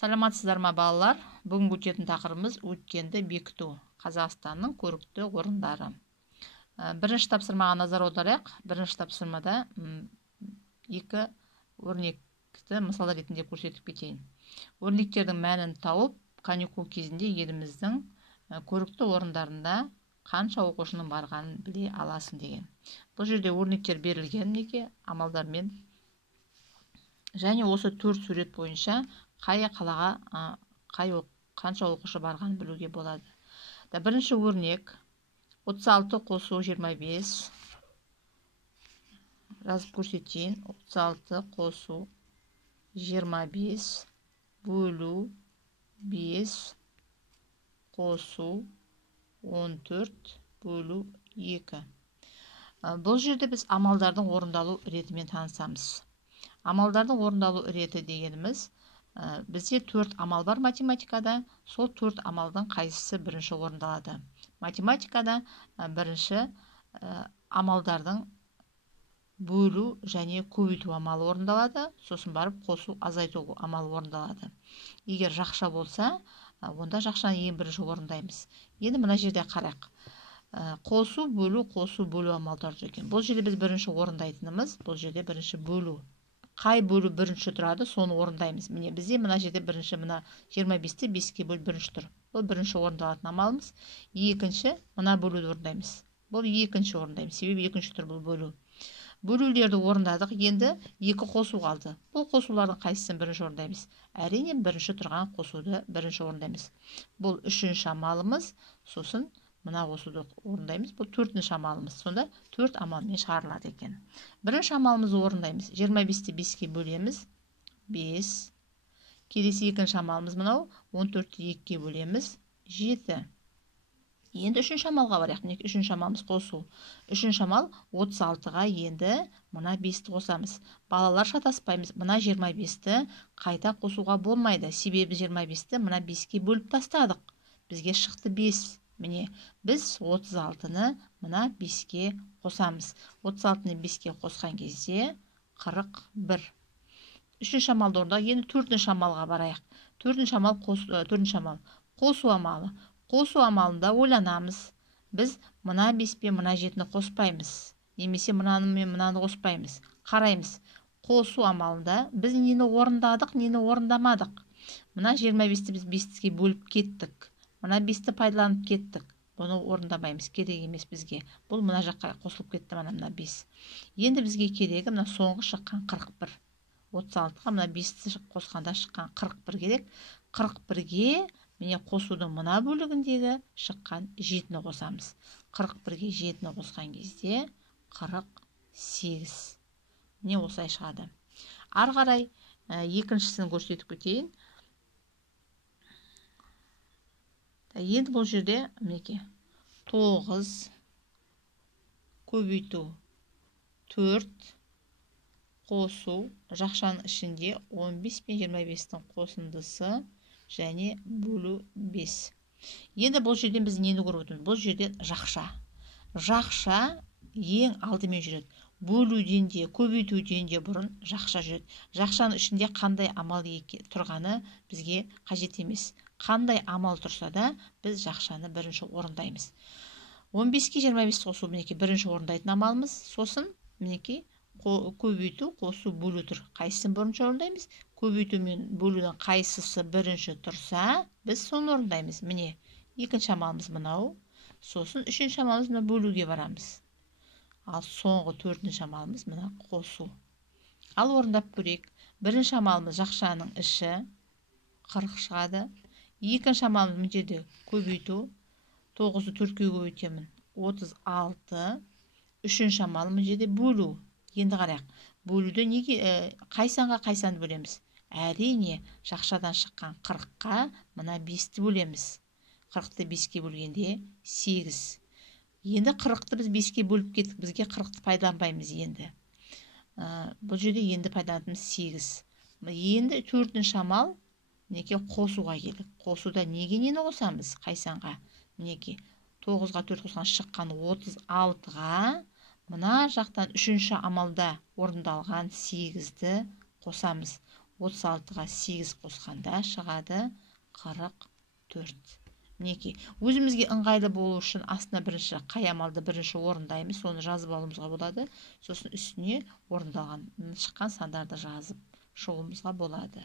Саламатсыздар ма балалар? Бүгін өтетін тақырыбымыз өткенді бекіту. Қазақстанның көрікті орындары. Бірінші тапсырмаға назар аударайық. Бірінші тапсырмада екі өрнекті мысал ретінде көрсетіп кетейін. Өрнектердің мәнін тауып, каникул кезінде еліміздің көрікті орындарында қанша оқушының барғанын біле аласың деген. Бұл жерде өрнектер берілген неге амалдармен. Және осы төрт сурет бойынша қай қалаға қанша оқушы барғанын білуге болады. Бірінші өрнек 36 қосу 25. Жазып көрсетейін. 36 қосу 25 бөлу 5 қосу 14 бөлу 2. Бұл жерде біз амалдардың орындалу ретімен танысамыз. Амалдардың орындалу реті дегеніміз, бізде 4 амал бар математикада. Сол 4 амалдың қайсысы бірінші орындалады? Математикада бірінші амалдардың бөлу және көбейту амалы орындалады. Сосын барып қосу, азайту амалы орындалады. Егер жақша болса, онда жақшаны ең бірінші орындаймыз. Енді мына жерде қарайық. Қосу, бөлу амалдары екен. Бұл жерде біз бірінші орындайтынымыз, бұл жерде бірінші бөлу. Қай бөлу бірінші тұрады, соны орындаймыз. Міне бізде мына жерде бірінші, мына 25-те 5-ке бөл бірінші тұр. Бұл бірінші орындалатын амалымыз. Екінші, мына бөлуді орындаймыз. Бұл екінші орындаймыз. Себебі екінші тұр бұл бөлу. Бөлулерді орындадық. Енді екі қосу қалды. Бұл қосулардың қайсысын бірінші орындаймыз? Әрине бірінші тұрған қосуды бірінші орындаймыз. Бұл үшінші амалымыз. Сосын мына қосуды орындаймыз. Бұл төртінші амалымыз. Сонда 4 амалмен шығарылады екен. Бірінші амалымызды орындаймыз. 25-те 5-ке бөлеміз. 5. Келесі екінші амалымыз мынау. 14-те 2-ке бөлеміз. 7. Енді үшінші амалға барайық. Мінекей үшінші амалымыз қосу. Үшінші амал 36-ға енді мына 5-ті қосамыз. Балалар шатаспаймыз. Мына 25-ті қайта қосуға болмайды. Себебі 25-ті мына 5-ке бөліп тастадық. Бізге шықты 5. Міне, біз 36-ны мына 5-ке қосамыз. 36-ны 5-ке қосқан кезде 41. Үшінші амалды орындайық. Енді төртінші амалға барайық. Төртінші амал қосу амалы. Қосу амалында ойланамыз. Біз мына 5 пен мына 7-ні қоспаймыз. Немесе мынаны мен мынаны қоспаймыз. Қараймыз. Қосу амалында біз нені орындадық, нені орындамадық. Мына 25-ті біз 5-ке бөліп кеттік. Мына 5-ті пайдаланып кеттік. Бұны орындамаймыз, керек емес бізге. Бұл мына жаққа қосылып кетті мына 5. Енді бізге керегі мына соңғы шыққан 41. 36-ға мына 5-ті қосқанда шыққан 41 керек. 41-ге міне қосудың мына бөлігіндегі шыққан 7-ні қосамыз. 41-ге 7-ні қосқан кезде 48. Міне осылай шығады. Ары қарай екіншісін көрсетіп кетейін. Енді бұл жерде мінекей 9 көбейту 4 қосу, жақшаның ішінде 15 пен 25-тің қосындысы және бөлу 5. Енді бұл жерден біз нені көріп отырмыз? Бұл жерде жақша. Жақша ең алдымен жүреді. Бөлуден де, көбейтуден де бұрын жақша жүреді. Жақшаның ішінде қандай амал тұрғаны бізге қажет емес. Қандай амал тұрса да біз жақшаны бірінші орындаймыз. 15-ке 25 қосу мінекей бірінші орындайтын амалымыз. Сосын мінекей көбейту, қосу, бөлу тұр. Қайсысын бірінші орындаймыз? Көбейту мен бөлудің қайсысы бірінші тұрса, біз соны орындаймыз. Міне, екінші амалымыз мынау. Сосын үшінші амалымыз мына бөлуге барамыз. Ал соңғы төртінші амалымыз мына қосу. Ал орындап көрейік. Бірінші амалымыз жақшаның іші 40 шығады. Екінші амалымыз мына жерде көбейту. 9-ды 4-ке көбейтемін. 36. Үшінші амалым мына жерде бөлу. Енді қарайық. Бөлуді неге қайсанға қайсанды бөлеміз? Әрине, жақшадан шыққан 40-қа мына 5-ті бөлеміз. 40-ты 5-ке бөлгенде 8. Енді 40-ты біз 5-ке бөліп кеттік. Бізге 40-ты пайдаланбаймыз енді. Бұл жерде енді пайдаланатымыз 8. Енді төртінші амал мінекей қосуға келдік. Қосуда неге нені қосамыз? Қайсанға? Мінекей 9-ға 4 қосқан шыққан 36-ға мына жақтан үшінші амалда орындалған 8-ді қосамыз. 36-ға 8 қосқанда шығады 44. Мінекей, өзімізге ыңғайлы болу үшін астына бірінші қай амалды бірінші орындаймыз, соны жазып алуымызға болады. Сосын үстіне орындалған шыққан сандарды жазып шығуымызға болады.